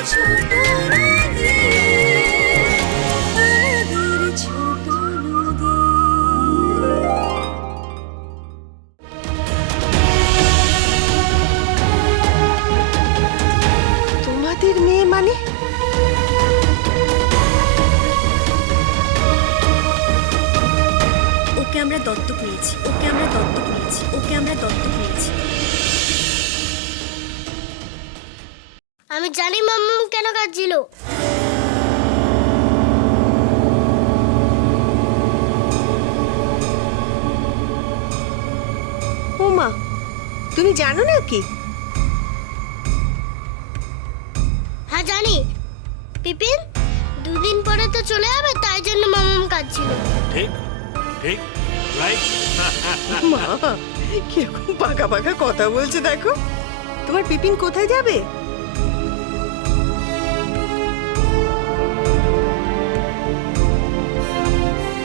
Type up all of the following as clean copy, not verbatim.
তোমাদের মেয়ে মানে? ওকে আমরা দত্তক নিয়েছি, ওকে আমরা দত্তক নিয়েছি, ওকে আমরা দত্তক নিয়েছি। আমি জানি মাম্মাম কেন কাঁদছিল। ও মা, তুমি জানো না কি? হ্যাঁ জানি। পিপিন 2 দিন পরে তো চলে যাবে, তাই জন্য মাম্মাম কাঁদছিল। ঠিক ঠিক রাইট। মা কিরকম পাকা পাকা কথা বলছে দেখো। তোমার পিপিন কোথায় যাবে?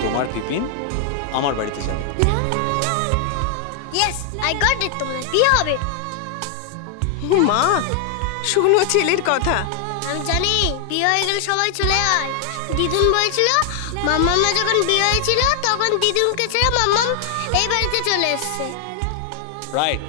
তোমার পিপিন আমার বাড়িতে যাবে। Yes, I got it. তোমাদের বিয়ে হবে। মা শোনো ছেলের কথা। আমি জানি বিয়ে হয়ে গেলে সবাই চলে যায়। দিদুন বলেছিল মাম্মামা যখন বিয়ে হয়েছিল তখন দিদুনকে ছেড়ে মাম্মাম এই বাড়িতে চলে এসেছে। রাইট।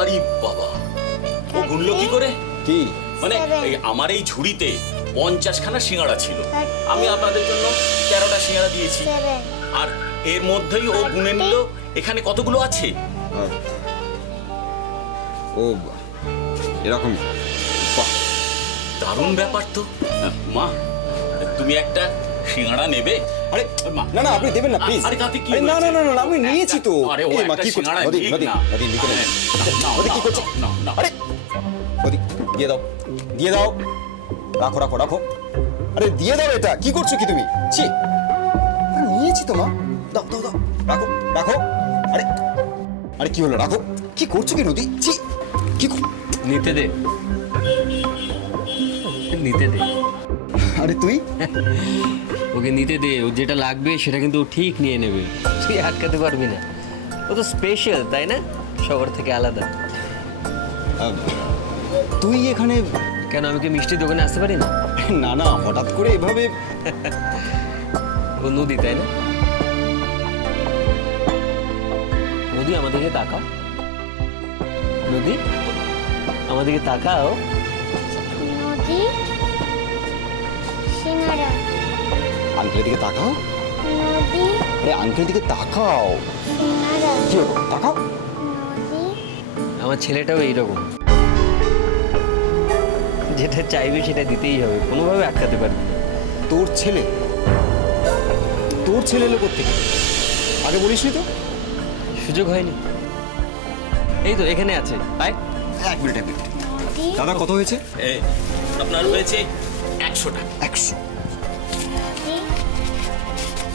আরে বাবা, ও গুনলো কি করে? কি মানে আমার এই ঝুড়িতে 50খানা সিঙ্গাড়া ছিল, আমি আপনাদের জন্য 13টা সিঙ্গাড়া দিয়েছি, আর এর মধ্যেই ও গুনে নিল এখানে কতগুলো আছে। ও এরকম? বাহ, দারুণ ব্যাপার তো। মা, তুমি একটা সিঙ্গাড়া নেবে? আরে না না, আপনি দেবেন না প্লিজ। আরে তাতে কি? না না না না, আমি নিয়েছি তো। আরে ও মা একটা কি করছে? সিঙ্গাড়া নদী নিক নদী না। নদী নিতে দেন। নদী কি করছে? না। আরে নদী দিয়ে দাও, দিয়ে দাও। রাখো রাখো রাখো। আরে দিয়ে দাও, এটা কি করছো কি তুমি? ছি, নিয়েছি তো মা। দাও দাও দাও, রাখো রাখো। আরে আরে কি হলো? রাখো। কি করছো কি নদী? ছি, কি নিতে দে, নিতে দে। আরে তুই ওকে নিতে দে, ও যেটা লাগবে সেটা কিন্তু ও ঠিক নিয়ে নেবে, তুই আটকাতে পারবি না। ও তো স্পেশাল, তাই না? সবার থেকে আলাদা। তুই এখানে কেন, আমি কি মিষ্টির দোকানে আসতে পারি না? না না, হঠাৎ করে এভাবে। ও নদী, তাই না? নদী আমাদেরকে তাকাও, নদী আমাদেরকে তাকাও। নদী সিঙ্গারা। আঙ্কেলের দিকে তাকাও। নদী আরে আঙ্কেলের দিকে তাকাও। সিঙ্গারা। কি হলো? তাকাও। নদী আমার ছেলেটাও এইরকম, যেটা চাইবে সেটা দিতেই হবে, কোনোভাবে আটকাতে পারবি না। তোর ছেলে? তোর ছেলে এলো কোত্থেকে? আগে বলিসনি তো। সুযোগ হয়নি, এই তো এখানে আছে। তাই এক মিনিট এক মিনিট। দাদা কত হয়েছে? আপনার হয়েছে 100 টাকা। 100? নদী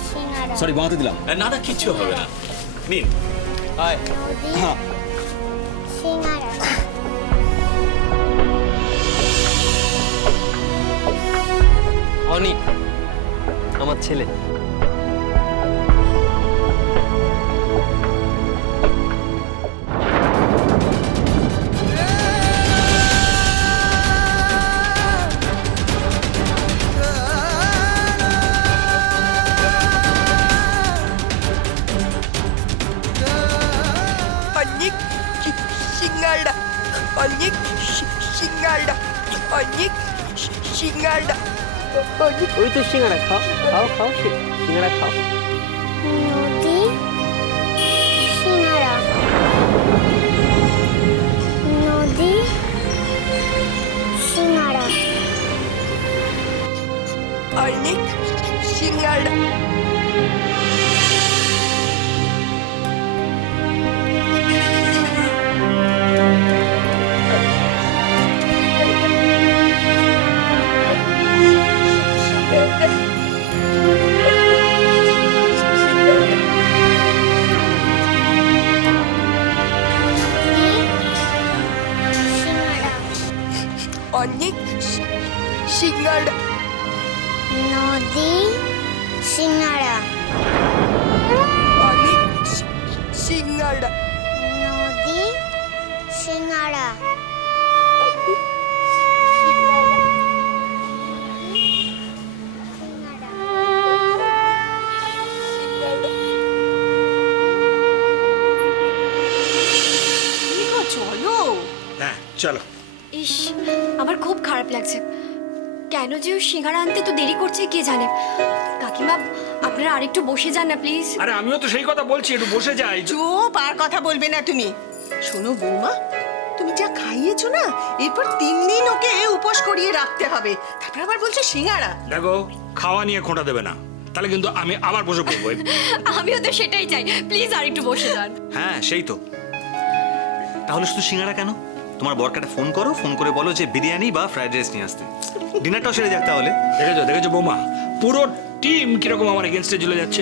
সিঙ্গারা। সরি, বাঁধতে দিলাম। না না, কিচ্ছু হবে না, নিন। আয়। নদী হ্যাঁ। সিঙ্গারা। অনিক আমার ছেলে। অনেক সিঙ্গাড়া, অনেক সিঙ্গাড়া, অনেক সিঙ্গাড়া। ওই তো সিঙ্গাড়া, খাও খাও খাও, সিঙ্গাড়া খাও। নদী সিঙ্গারা। নদী সিঙ্গারা। অনেক সিঙ্গাড়া। অনেক সিঙ্গাড়া। নদী সিঙ্গারা। চলো। হ্যাঁ চলো। ইস, আমার খুব খারাপ লাগছে। কেন যে ও সিঙ্গারা আনতে তো দেরি করছে কে জানে। কাকিমা, আপনারা আরেকটু বসে যান না প্লিজ। আরে আমিও তো সেই কথা বলছি, একটু বসে যাই। চুপ, আর কথা বলবে না তুমি। শোনো বৌমা, তুমি যা খাইয়েছো না, এরপর 3 দিন ওকে উপোস করিয়ে রাখতে হবে। তারপর আবার বলছো সিঙ্গারা। দেখো, খাওয়া নিয়ে খোঁটা দেবে না, তাহলে কিন্তু আমি আবার বসে পড়বো। আমিও তো সেটাই চাই, প্লিজ আরেকটু বসে যান। হ্যাঁ সেই তো। তাহলে শুধু সিঙ্গারা কেন, তোমার বরকাটা ফোন করো, ফোন করে বলো যে বিরিয়ানি বা ফ্রাইড রাইস নিয়ে আসতে। ডিনারটাও সেরে যাক তাহলে। দেখেছো বৌমা, পুরো টিম কিরকম আমার এগেনস্টে চলে যাচ্ছে।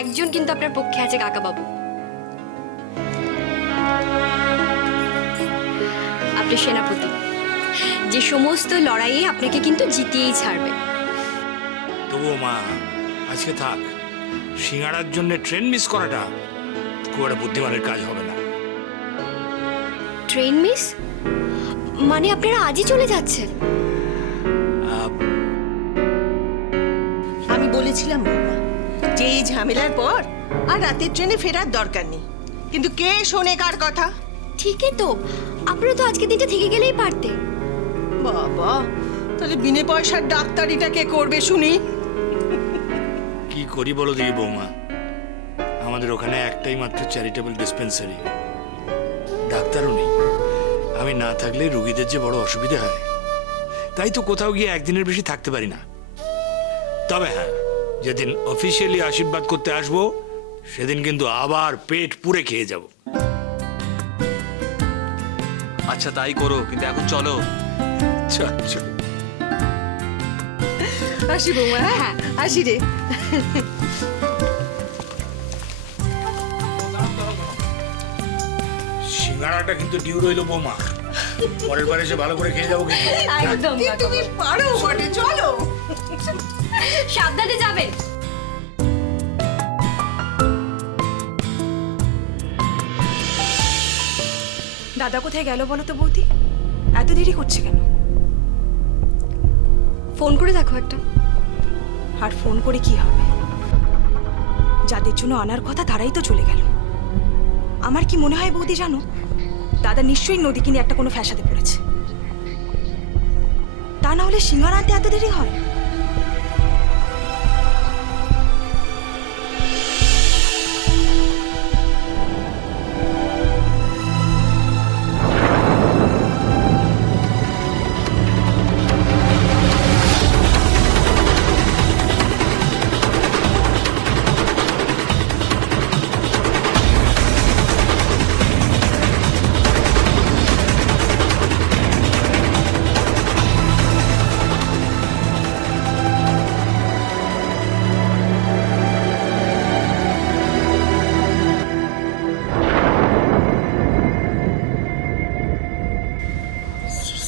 একজন কিন্তু আপনার পক্ষে আছে, কাকা বাবু। আপনি সেনাপতি, যে সমস্ত লড়াইয়ে আপনাকে কিন্তু জিতিয়েই ছাড়বে। তবুও মা, আজকে থাক। সিঙ্গাড়ার জন্য ট্রেন মিস করাটা খুব একটা বুদ্ধিমানের কাজ হবে না। ট্রেন মিস মানে আপনারা আজই চলে যাচ্ছেন? আমি বলেছিলাম বৌমা যে এই ঝামেলার পর আর রাতের ট্রেনে ফেরার দরকার নেই, কিন্তু কে শোনে কার কথা? ঠিকই তো, আপনারা তো আজকে দিনটা থেকে গেলেই পারতেন। বাবা, তাহলে বিনে পয়সার ডাক্তারিটা কে করবে শুনি? কি করি বলো দেখি বৌমা, আমাদের ওখানে একটাই মাত্র চ্যারিটেবল ডিসপেন্সারি, ডাক্তারও নেই। আমি না থাকলে রোগীদের যে বড় অসুবিধা হয়, তাই তো কোথাও গিয়ে একদিনের বেশি থাকতে পারি না। তবে হ্যাঁ, যেদিন অফিসিয়ালি আশীর্বাদ করতে আসবো, সেদিন কিন্তু আবার পেট পুরে খেয়ে যাব। আচ্ছা তাই করো, কিন্তু এখন চলো। চল চল। আসি বৌমা, হ্যাঁ আসি রে। সিঙ্গাড়াটা কিন্তু ডিউ রইল বৌমা, পরের বার এসে ভালো করে খেয়ে যাবো কিন্তু। একদম তুমি পারো বটে, চলো। সাবধানে যাবেন। দাদা কোথায় গেল বলো তো বৌদি? এত দেরি করছে কেন? ফোন করে দেখো একটা। আর ফোন করে কি হবে? যাদের জন্য আনার কথা তারাই তো চলে গেল। আমার কি মনে হয় বৌদি জানো, দাদা নিশ্চয়ই নদীকে নিয়ে একটা কোনো ফ্যাসাদে পড়েছে। তা না হলে সিঙ্গারা আনতে এত দেরি হয়?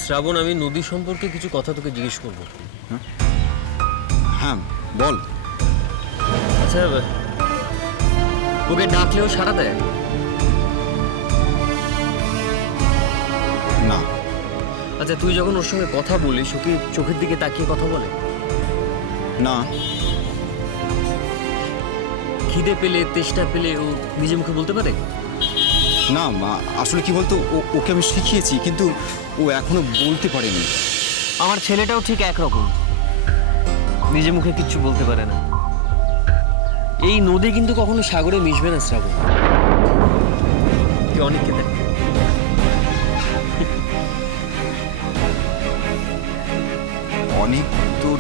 শ্রাবণ, আমি নদী সম্পর্কে কিছু কথা তোকে জিজ্ঞেস করবো। হ্যাঁ বল। আচ্ছা, ওকে ডাকলেও সাড়া দেয়? না। আচ্ছা, তুই যখন ওর সঙ্গে কথা বলিস, ওকে চোখের দিকে তাকিয়ে কথা বলে? না। খিদে পেলে, তেষ্টা পেলে ও নিজে মুখে বলতে পারে? না মা, আসলে কি বলতো, ওকে আমি শিখিয়েছি, কিন্তু ও এখনো বলতে পারেনি। আমার ছেলেটাও ঠিক একরকম, নিজে মুখে কিচ্ছু বলতে পারে না। এই নদী কিন্তু কখনো সাগরে মিশবে না শ্রাবণ। তুই অনেককে দেখ। অনেক তোর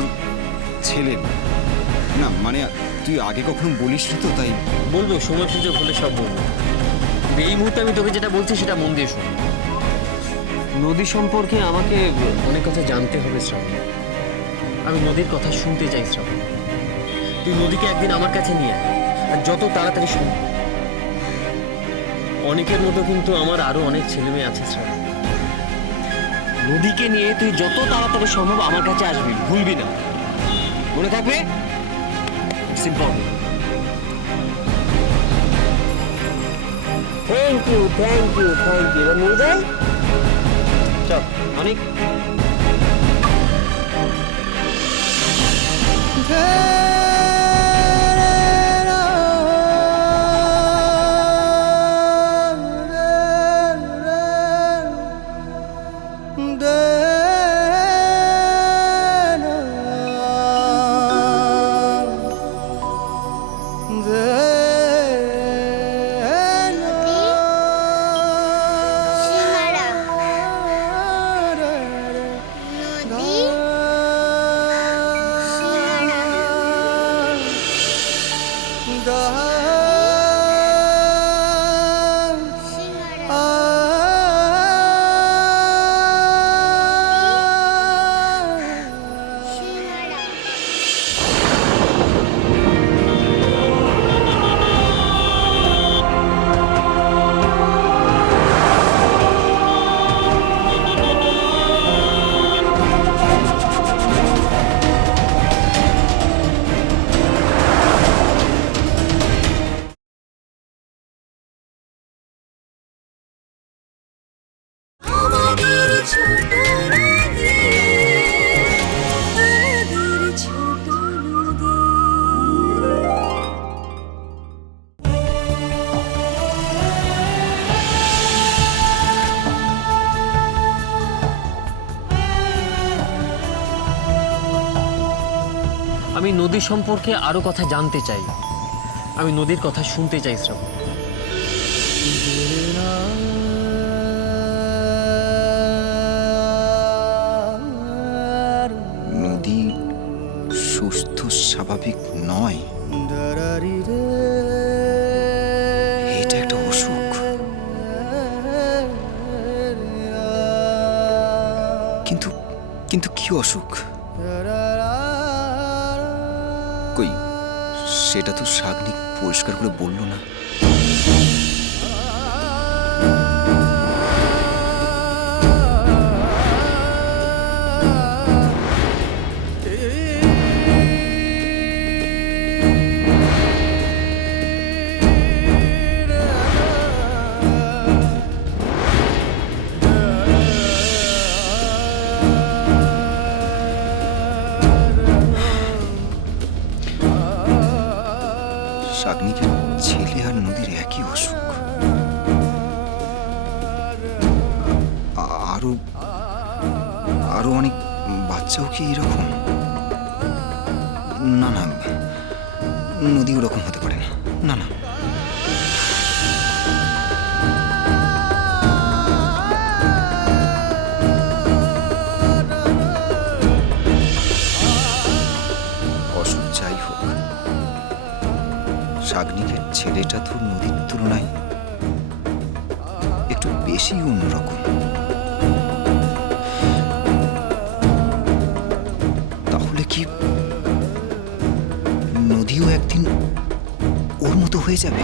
ছেলে না, মানে তুই আগে কখনো বলিসনি তো, তাই বলবো, সময় সুযোগ হলে সব বলবো। এই মুহূর্তে আমি তোকে যেটা বলছি সেটা মন দিয়ে শোন। নদী সম্পর্কে আমাকে অনেক কথা জানতে হবে শ্রাবণ। আমি নদীর কথা শুনতে চাই শ্রাবণ। তুই নদীকে একদিন আমার কাছে নিয়ে আয়, আর যত তাড়াতাড়ি সম্ভব। অনেকের মতো কিন্তু আমার আরো অনেক ছেলে মেয়ে আছে শ্রাবণ। নদীকে নিয়ে তুই যত তাড়াতাড়ি সম্ভব আমার কাছে আসবি, ভুলবি না, মনে থাকবে? It's important. Thank you thank you thank you. এবার নিয়ে যাই। চল অনেক সিঙ্গারা নদী সিঙ্গারা সিঙ্গারা আমি নদী সম্পর্কে আরো কথা জানতে চাই, আমি নদীর কথা শুনতে চাই শ্রাবণ। নদী সুস্থ স্বাভাবিক নয়, এটা একটা অসুখ। কিন্তু কিন্তু কি অসুখ? কই সেটা তো সাগ্নিক পরিষ্কার করে বললো না। সাগ্নিকের ছেলে আর নদীর একই অসুখ। আরো আরো অনেক বাচ্চাও কি এরকম? না না, নদী ওরকম হতে পারে না। না না, অসুখ যাই হোক, সাগ্নিকের ছেলেটা তো নদীর তুলনায় একটু বেশি অন্যরকম। তাহলে কি নদীও একদিন ওর মতো হয়ে যাবে?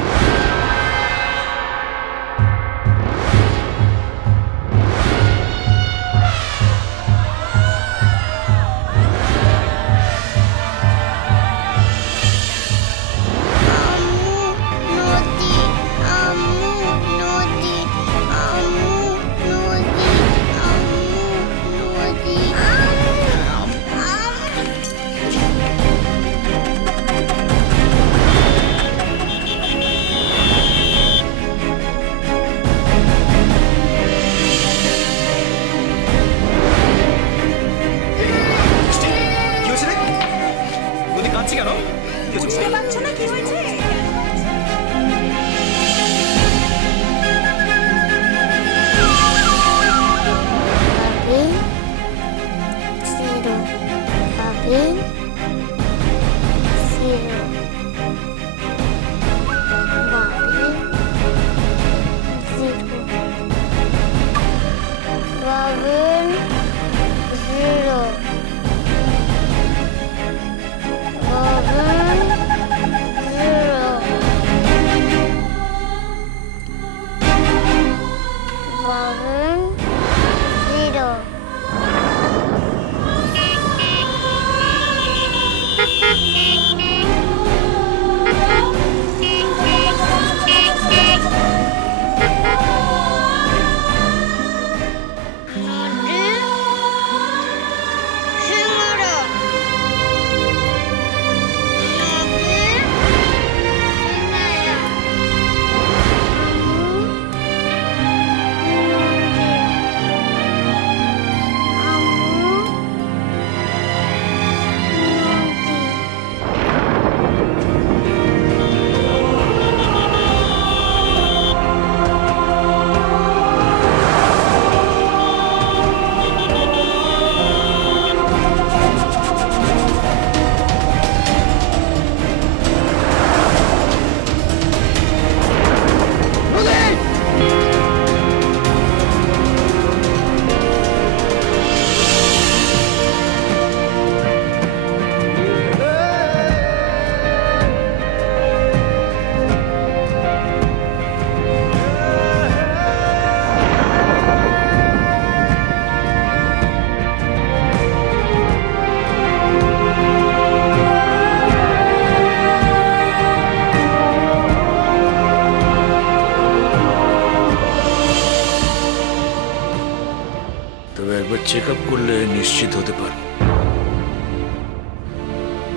চেক আপ করলে নিশ্চিত হতে পারো,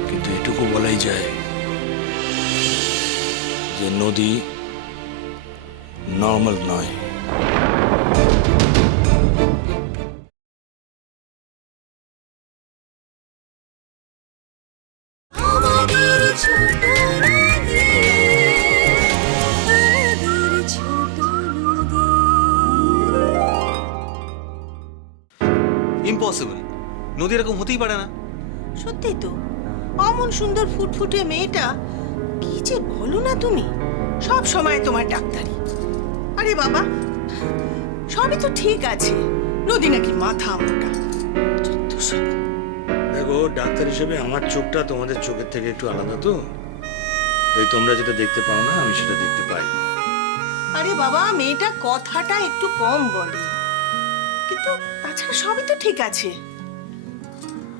কিন্তু এটুকু বলাই যায় যে নদী নর্মাল নয়। ইম্পসিবল, নদী এরকম হতেই পারে না। সত্যি তো, অমন সুন্দর ফুটফুটে মেয়েটা, কি যে বলো না তুমি, সব সময় তোমার ডাক্তারি। আরে বাবা, সবই তো ঠিক আছে, নদী নাকি মাথা মোটা। যত সব। দেখো, ডাক্তার হিসেবে আমার চোখটা তোমাদের চোখের থেকে একটু আলাদা তো, তাই তোমরা যেটা দেখতে পাও না আমি সেটা দেখতে পাই। আরে বাবা, মেয়েটা কথাটা একটু কম বলে, কিন্তু তাছাড়া সবই তো ঠিক আছে।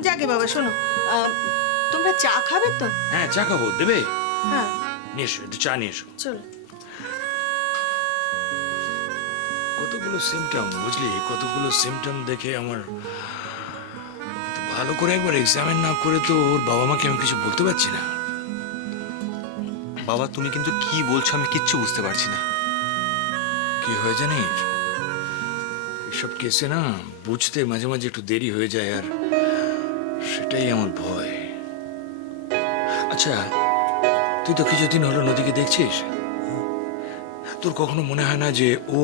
যাকে বাবা, শোনো, তোমরা চা খাবে তো? হ্যাঁ, চা খাবো, দেবে? হ্যাঁ, নিয়ে এসো, একটু চা নিয়ে এসো। চলো। কতগুলো সিমটম, বুঝলি, কতগুলো সিমটম দেখে আমার ভালো করে একবার এক্সামিন না করে তো ওর বাবা মাকে আমি কিছু বলতে পারছি না। বাবা, তুমি কিন্তু কি বলছো আমি কিচ্ছু বুঝতে পারছি না। কি হয় জানিস, এসব কেসে না বুঝতে মাঝে মাঝে একটু দেরি হয়ে যায়, আর সেটাই আমার ভয়। আচ্ছা, তুই তো কিছুদিন হলো নদীকে দেখছিস, তোর কখনো মনে হয় না যে ও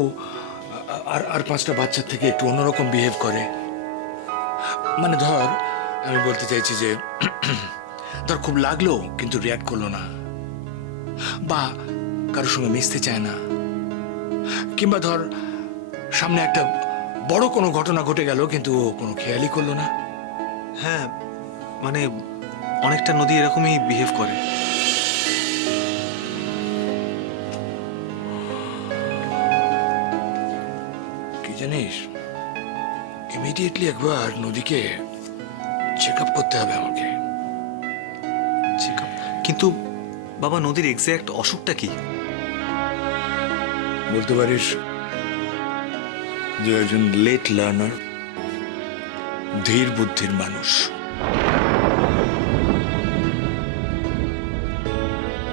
আর 5টা বাচ্চার থেকে একটু অন্যরকম বিহেভ করে? মানে ধর, আমি বলতে চাইছি যে ধর খুব লাগলো কিন্তু রিয়াক্ট করলো না, বা কারোর সঙ্গে মিশতে চায় না, কিংবা ধর সামনে একটা বড় কোনো ঘটনা ঘটে গেল কিন্তু ও কোনো খেয়ালই করলো না। হ্যাঁ, মানে অনেকটা নদী এরকমই বিহেভ করে। কি জানিস, ইমিডিয়েটলি একবার নদীকে চেক আপ করতে হবে আমাকে। Check up? কিন্তু বাবা, নদীর এক্স্যাক্ট অসুখটা কি? বলতে পারিস যে একজন লেট লার্নার, ধীর বুদ্ধির মানুষ।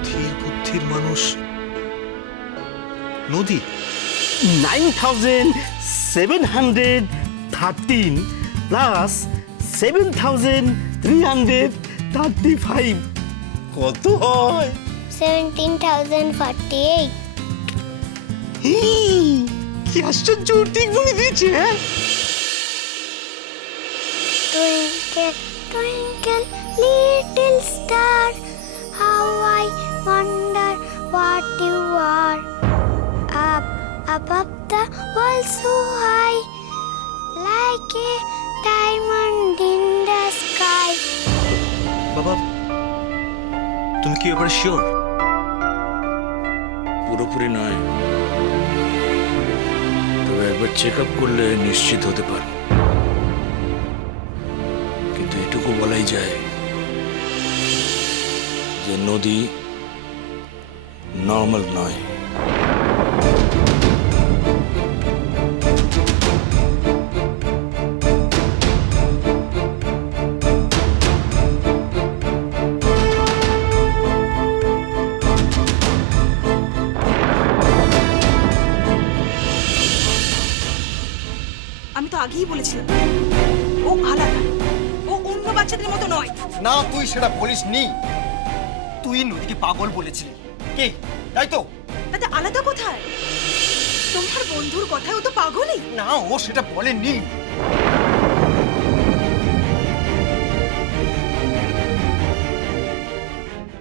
ধীর বুদ্ধির মানুষ নদী? 9,713 প্লাস 7,335 কত হয়? 17,048। কি আশ্চর্য, ঠিক বলে দিয়েছে। হ্যাঁ, Twinkle, twinkle, little star, how I wonder what you are. Up above the world so high, like a diamond in the sky. বাবা, তুমি কি ব্যাপারে শিওর? পুরোপুরি নয়, তবে একবার চেক আপ করলে নিশ্চিত হতে পারো, কিন্তু এটুকু বলাই যায় যে নদী নর্মাল নয়। আমি তো আগেই বলেছিলাম, ও আলাদা, ও অন্য বাচ্চাদের মতো নয়। না, তুই সেটা বলিস নি, তুই নদীকে পাগল বলেছিলি। কে? তাই তো? তাতে আলাদা কোথায়? তোমার বন্ধুর কথায় ও তো পাগলই। না, ও সেটা বলেনি।